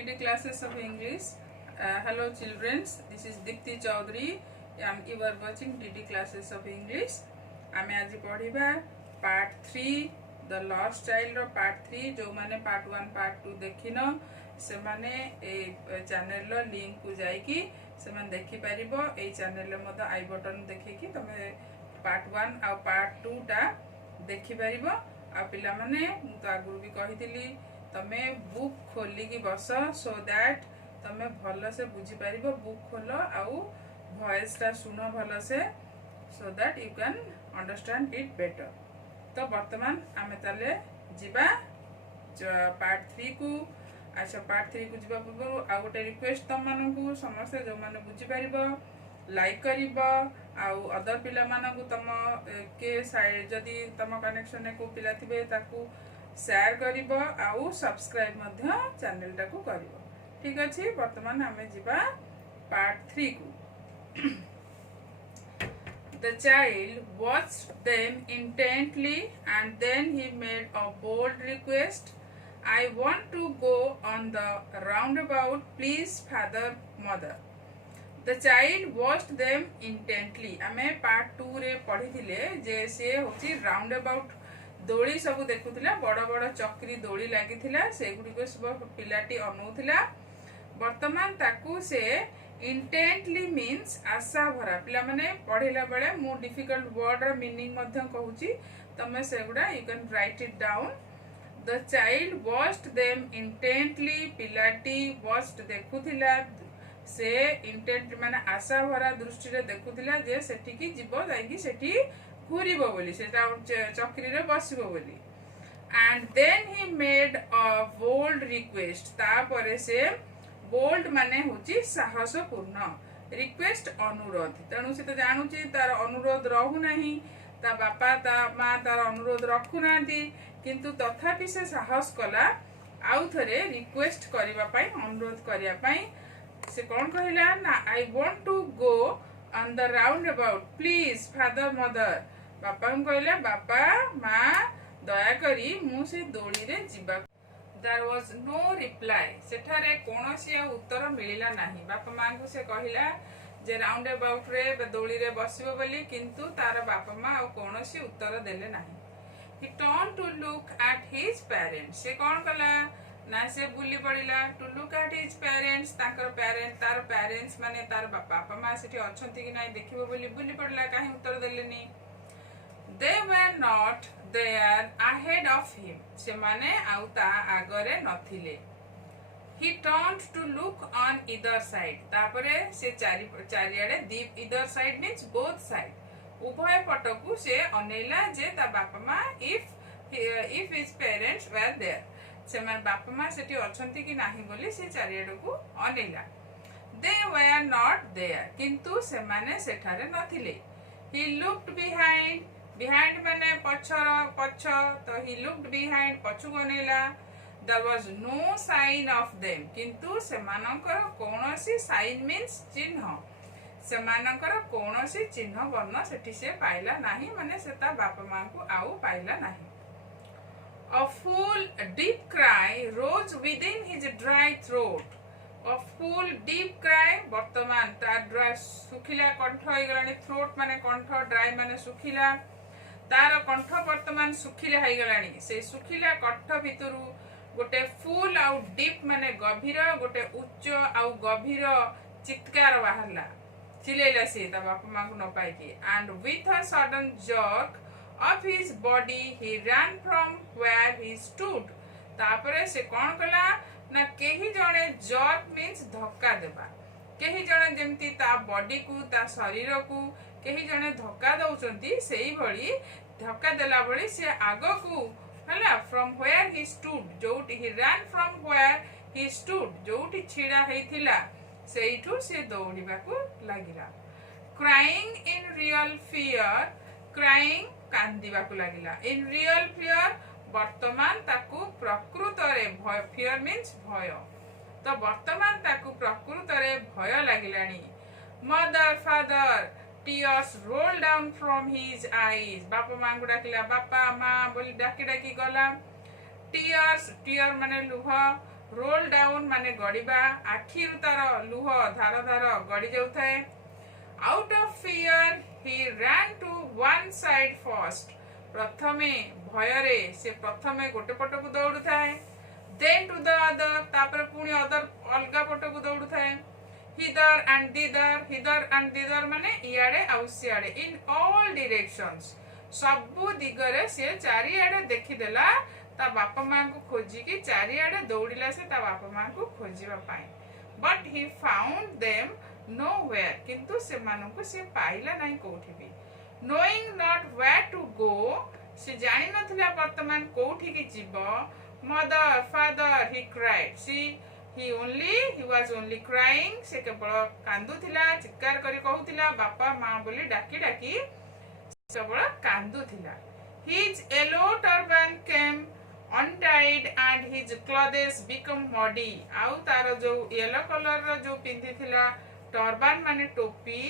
DD classes of English. Hello children, this is Dipti Chaudhary. You are watching DD classes of English. आमे आज पढ़िबा part 3 the lost child रो part 3 जो माने part 1 part 2 देखिनो से माने ए चैनल रो link को जाई कि से माने देखि परिबो ए चैनल रे मत आई बटन देखि कि तमे पार्ट 1 आ पार्ट 2 टा देखि परिबो आ पिला माने मु तो आगु भी कहितली तमे बुक खोली की बस सो दैट तमे भलो से बुझी परिबो बुक खोलो आउ वॉइस टा सुनो भलो से so that you can understand it better. तो वर्तमान आमे ताले जिबा पार्ट 3 को अच्छा पार्ट 3 को जिबा पूर्व आ गोटे रिक्वेस्ट तम मानकू समस्त जो माने बुझी परिबो लाइक करिबो आउ अदर पिला मानकू तम के साइड जदी तम कनेक्शन को पिला थिबे ताकू शेयर करिबो आउ सब्सक्राइब मध्य चैनल टा को करिबो ठीक अछि वर्तमान आमे जिबा पार्ट 3 को The child watched them intently and then he made a bold request. I want to go on the roundabout, please, father, mother. The child watched them intently. आमे पार्ट 2 रे पढ़ी थिले जे से होची roundabout दोली सब देखुथिला बड़ बड़ चक्री दोली लागिथिला सेगुडी को सब पिलाटी अनौथिला वर्तमान ताकू से intently means आशा भरा पिला माने पढ़िला बेले मो डिफिकल्ट वर्ड र मीनिंग मध्य कहूची तमे सेगुडा you can write it down the child watched them intently पिलाटी वॉच्ड देखुथिला से इंटेंट माने आशा भरा दृष्टि रे देखुथिला जे सेठी की जीवो जाईकी सेठी घुरिबो बोली सेटा चक्री रे बसिबो बोली and then he made a bold request ता परे से बोल्ड माने होची साहसपूर्ण रिक्वेस्ट अनुरोध तेणु से तो जानूची तार अनुरोध रहू नहीं ता बापा ता माँ तार अनुरोध रखु नांती किंतु तथापि से साहस कला आउ थरे रिक्वेस्ट करिबा पई अनुरोध करिया पई से कोन कहिला ना I want to go on the roundabout please father mother बापा कहले बापा माँ दया करी मु से दोली रे जिबा There was no reply. सेठारे कोनोसी उत्तर मिलिला नाही बापा मां को से कहिला जे राउंड अबाउट रे दोली रे बसिबो बोली किंतु तार बापा मां आ कोनोसी उत्तर देले नाही He turned to look at his parents. से कोन कला ना से बुली पड़िला to look at his parents ताकर पेरेंट तार पेरेंट्स माने तार बापा मां सेठी अछंती कि नाही देखिबो बोली बुली पड़िला काहे उत्तर देलेनी They were not there ahead of him. से माने आउता आगरे नथिले. He turned to look on either side. तापरे से चारियाडे दीप either side means both side. उभय पटकू से अनेला जे ता बापा मां if his parents were there. से माने बापा मां सेठी अछंती कि नाही बोली से चारियाडकू अनेला. They were not there. किंतु से माने सेठारे नथिले. He looked behind माने पछ तो he looked behind पछु गनेला there was no sign of them किंतु सेमानकर कोनोसी sign means चिन्ह सेमानकर कोनोसी चिन्ह वर्ण सेठी से पाइला नाही माने सेता बापा मां को आउ पाइला नाही A full deep cry rose within his dry throat A full deep cry वर्तमान ता ड्राई सुखिला कंठ होई गलानी थ्रोट माने कंठ ड्राई माने सुखिला तार कंठ वर्तमान सुखिला हाई गलानी से सुखिला कंठ भितरु गोटे फुल आउ डीप माने गभीर गोटे उच्च आउ गभीर चित्कार बाहरला चिलेला से ता बापा मां को न पाई की and with a sudden jerk of his body he run from where he stood तापरे से कोन कला ना केही जणे जर्क मींस धक्का देबा केही जणे जेमती ता बॉडी को ता शरीर को केही जणे धक्का दउचंती सेही भली धक्का देला भली से आगो को हला फ्रॉम वेयर ही स्टूड जोटी he run from where he stood जोटी छिड़ा हेथिला सेइठू से दौड़ीबा को लागिला crying in real fear crying कांदीबा को लागिला इन रियल फियर वर्तमान ताकू प्रकृत रे भय फियर मींस भय तो वर्तमान ताकू प्रकृत रे भय लागिलानी mother father tears rolled down from his eyes बापा मां को डाकिला बापा मां बोली डाकी डाकी गला tears tear माने लुह रोल डाउन माने गड़िबा आखिरु तार लुह धार धार गड़ी जाउथाए out of fear he ran to one side first प्रथमे भयरे से प्रथमे गोटे पटकू दौड़ुथाए then to the other तापर पुणी अदर अलगा पटकू दौड़ुथाए hither and thither माने इयाडे आउ सियाडे in all directions सबु दिगरे से चारियाडे देखिदेला ता बापा मां को खोजिकी चारियाडे दौड़िला से ता बापा मां को खोजिबा पाए but he found them nowhere किंतु से मानकु से पाइला नहीं कोठी भी knowing not where to go से जानि नथिला वर्तमान कोठी की जीव mother father he cried he was only crying से केवल कांदुथिला चित्कार करी कहूथिला बापा मां बोली डाकी डाकी केवल कांदुथिला his yellow turban came untied and his clothes become muddy आउ तार जो येलो कलर रो जो पिंधि थिला टर्बान माने टोपी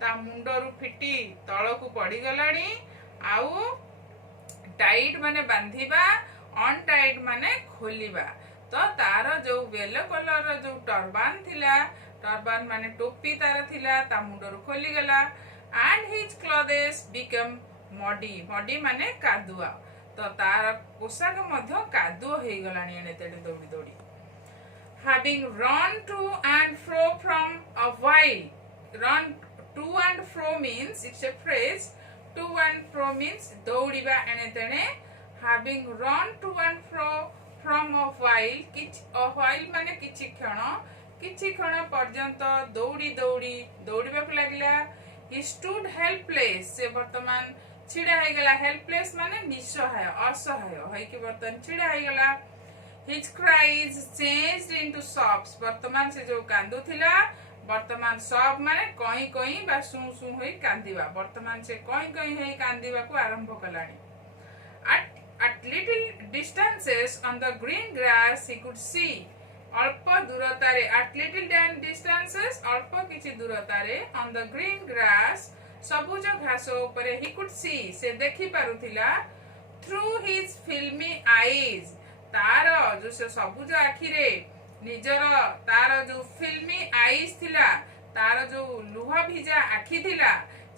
ता मुंडरू फिटी तळकू पड़ी गलानी आउ टाइट माने बांधिबा अनटाइट माने खोलिबा तो तार जो येलो कलर रो जो टर्बान थिला टर्बान माने टोपी तार थिला ता मुंडरू खोली गला and his clothes become muddy माने कादुआ तो तार पोशाक मध्य कादुआ हे गलानी एने तेडे दौड़ी दौड़ी having run to and fro from a while run to and fro means it's a phrase to and fro means दौड़िबा एने तेने having run to and fro from a while माने किछि क्षण पर्यंत दौड़ी दौड़ी दौड़िबा को लागिला he stood helpless से वर्तमान छिड़ा हे गला हेल्पलेस माने निसहाय असहाय है कि वर्तमान छिड़ा हे गला his cries changed into sobs वर्तमान से जो कांदु थिला वर्तमान सब माने कहीं कहीं बा सु सु होई कांदिबा वर्तमान से कहीं कहीं होई कांदिबा को आरंभ Kalani at little distances on the green grass he could see अल्प दूरतारे at little distances अल्प किछि दूरतारे on the green grass सबुज घास ऊपर he could see से देखि पारुथिला through his filmy eyes तार जो से सबुज आखि रे निजर तार जो फिल्मी आईज थिला तार जो लुह भिजा आखि थिला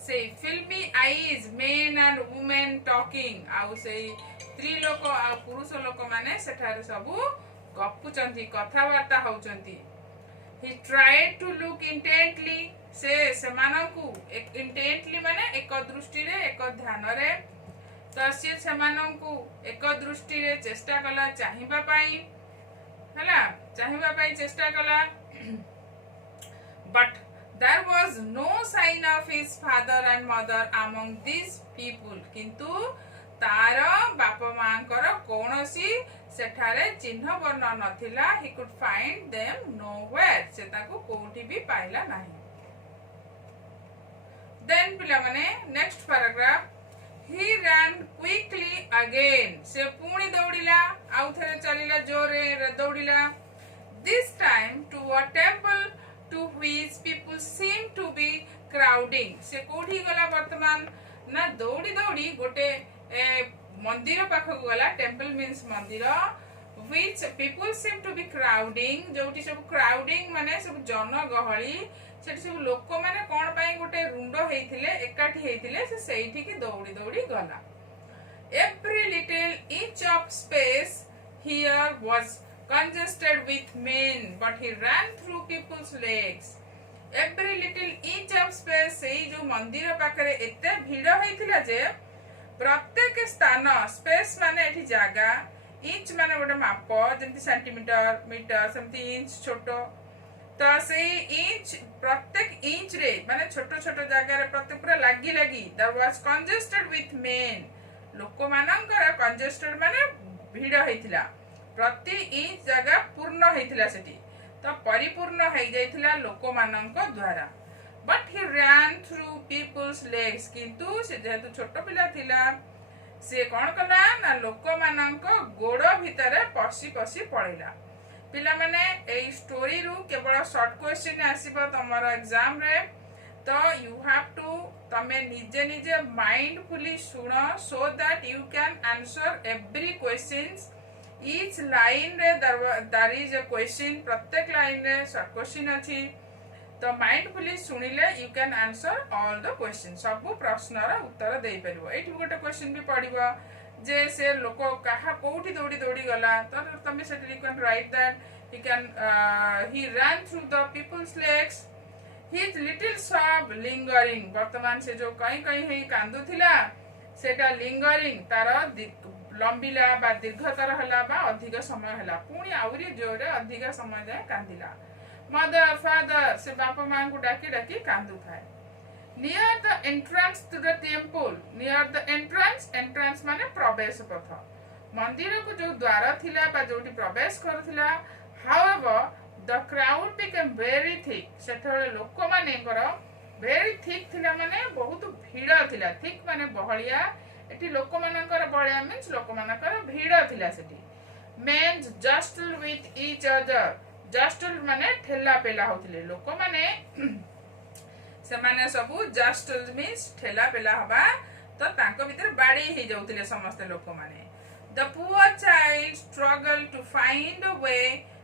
से फिल्मी eyes main and women talking आउ से स्त्री लोक आ पुरुष लोक माने सेठारे सबु गपुचंती कथावार्ता होचंती he tried to look intently से सेमानकु एक इंटेंटली माने एक दृष्टि रे एक ध्यान रे तो से सेमानकु एक दृष्टि रे चेष्टा कला चाहिबा पाई हला चाहिबा पाई चेष्टा कला but there was no sign of his father and mother among these people किंतु तार बापा मांकर कोनोसी सेठारे चिन्ह वर्ण नथिला he could find them nowhere से ताको कोठी भी पाइला नाही then पिला माने next paragraph he ran quickly again से पुणी दौड़िला आउ थरे चलिला जोरे दौड़िला this time to a temple to which people seem to be crowding से कोठी गला वर्तमान ना दौड़ी दौड़ी गोटे मंदिर पाखक गला टेम्पल मीन्स मंदिर which people seem to be crowding जोटी सब crowding माने सब जन गहली सेठी सब लोक माने कोन पई गोटे रुंडो हेइथिले एकाठी हेइथिले से सेठी की दौड़ी दौड़ी गला every little inch of space here was congested with men but he ran through people's legs every little inch of space सेई जो मंदिर पाखरे एते भीड़ हेइथिला जे प्रत्येक स्थान स्पेस माने एठी जागा इंच माने गोटे माप जेंति सेंटीमीटर मीटर सेंति इंच छोटो तो से इंच प्रत्येक इंच रे माने छोटो छोटो जागा रे प्रत्येक पूरा लागी लागी there was congested with men लोक मानकर कंजेस्टेड माने भीड़ हेइथिला प्रति इंच जागा पूर्ण हेइथिला सेठी तो परिपूर्ण हेइ जाइथिला लोक मानक द्वारा but he ran through people's legs किंतु से जेहेतु छोटो पिला थिला से कोन कला ना लोक मानक गोड़ भितरे पसी पसी पड़िला पिला माने ए स्टोरी रु केवल शॉर्ट क्वेश्चन आसीबो तमरो एग्जाम रे तो यू हैव टू तमे निजे निजे माइंडफुली सुनो so that you can answer every questions each line रे there is a question, प्रत्येक line रे short question अच्छी, तो mindfully सुनिले you can answer all the questions, सबु प्रश्नर उत्तर दे परिबो। एठी गोटे क्वेश्चन भी पड़िबो जे से लोक कहा कोठी दौड़ी दौड़ी गला, तो तमे सेठी you can write that he can he ran through the people's legs, his little sob lingering, वर्तमान से जो कहीं कहीं हे कांदु थिला सेटा लिंगरिंग तार लंबिला बा दीर्घतर हला बा अधिक समय हला, पुणी आउरी जोरे अधिक समय जाए कांदिला। मदर फादर से बापा मां को डाकी डाकी कांदु थाए। Near the entrance to the temple, near the entrance, entrance माने प्रवेश पथ, मंदिर को जो द्वार थिला बा जोटी प्रवेश करथिला, however the crowd became very thick, सेठले लोक माने कर वेरी थिक थिला माने बहुत भीड़ थिला, थिक माने बहलिया, एटी लोक मानकर बहलिया मीन्स लोक मानकर भीड़ थिला सेठी। मेन्स जस्टल विथ ईच अदर, जस्टल माने ठेला पेला होथिले, लोक माने से माने सबु जस्टल मीन्स ठेला पेला हबा, तो तांको भीतर बाड़ी हे जाउथिले समस्त लोक माने। The poor child struggle to find a way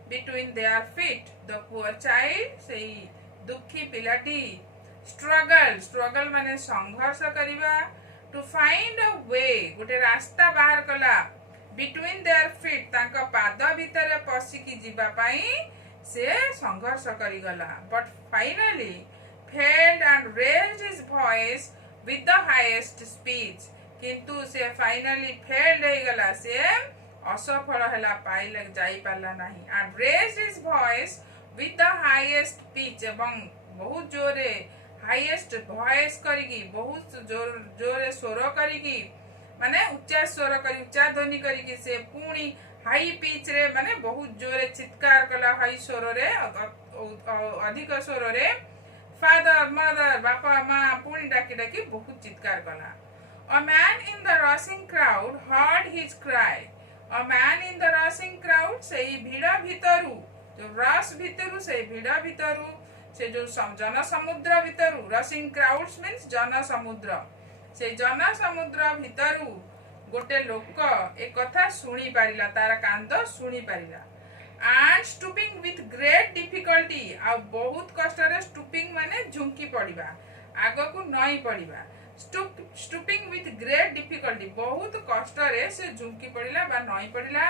between their feet, the poor child सेही दुखी पिलाटी स्ट्रगल, स्ट्रगल माने संघर्ष करिबा, टू फाइंड अ वे गोटे रास्ता बाहर कला, बिटवीन देयर फीट तांका पाद भीतर पसिकी जीवा पाई से संघर्ष करी गला, but finally failed and raised his voice with the highest speech, किंतु से फाइनली फेल्ड हे गला, से असफल हला, पाई लग जाई पाला नाही, and raised his voice with the highest pitch, एवं बहुत जोरे हाईएस्ट वॉइस करिकी, बहुत जोरे स्वर करिकी, माने उच्चा स्वर करी उच्चा ध्वनि करिकी से पुणी हाई पिच रे माने बहुत जोरे चित्कार कला, हाई स्वर रे अधिक स्वर रे फादर मदर बापा मां पुणी डाकी डाकी बहुत चित्कार कला। A man in the rushing crowd heard his cry, a man in the rushing crowd, सेही भीड़ भितरु, जो रस भितरु से भीड़ भितरु से जो जन समुद्र भितरु, रशिंग क्राउड्स मीन्स जन समुद्र, से जन समुद्र भितरु गोटे लोक एक कथा सुनी पारिला, तार कांद सुनी पारिला। And stooping with great difficulty, आ बहुत कष्ट रे स्टूपिंग माने झुंकी पड़िबा, आगो को नई पड़िबा, स्टूपिंग विथ ग्रेट डिफिकल्टी, बहुत कष्ट रे से झुंकी पड़िला बा नई पड़िला।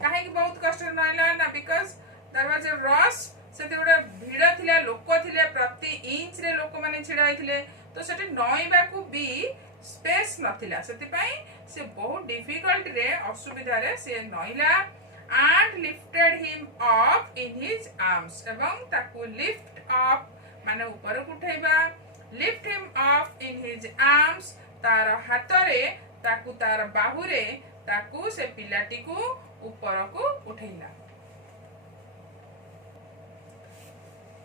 काहे कि बहुत कष्ट नइला ना, because there was a rush, सेते गोटे भीड़ थिला, लोक थिले, प्रति इंच रे लोक माने छिड़ा हिथिले, तो सेठी नईबा को भी स्पेस नथिला, सेति पई से बहुत डिफिकल्ट रे असुविधा रे से नइला। And lifted him up in his arms, एवं ताकू लिफ्ट अप माने ऊपर को उठैबा, lift him up in his arms, तार हाथ रे ताकू तार बाहु रे ताकू से पिलाटी को ऊपर को उठैला।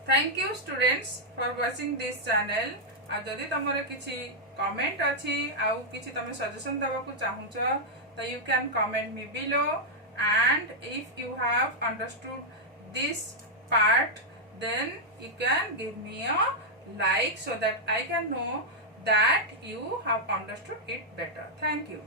Thank you students for watching this channel. आ जदि तमरे किछि कमेंट अछि आउ किछि तमे सजेशन देबा को चाहूछ, तो you can comment me below, and if you have understood this part, then you can give me a like so that I can know that you have understood it better. Thank you.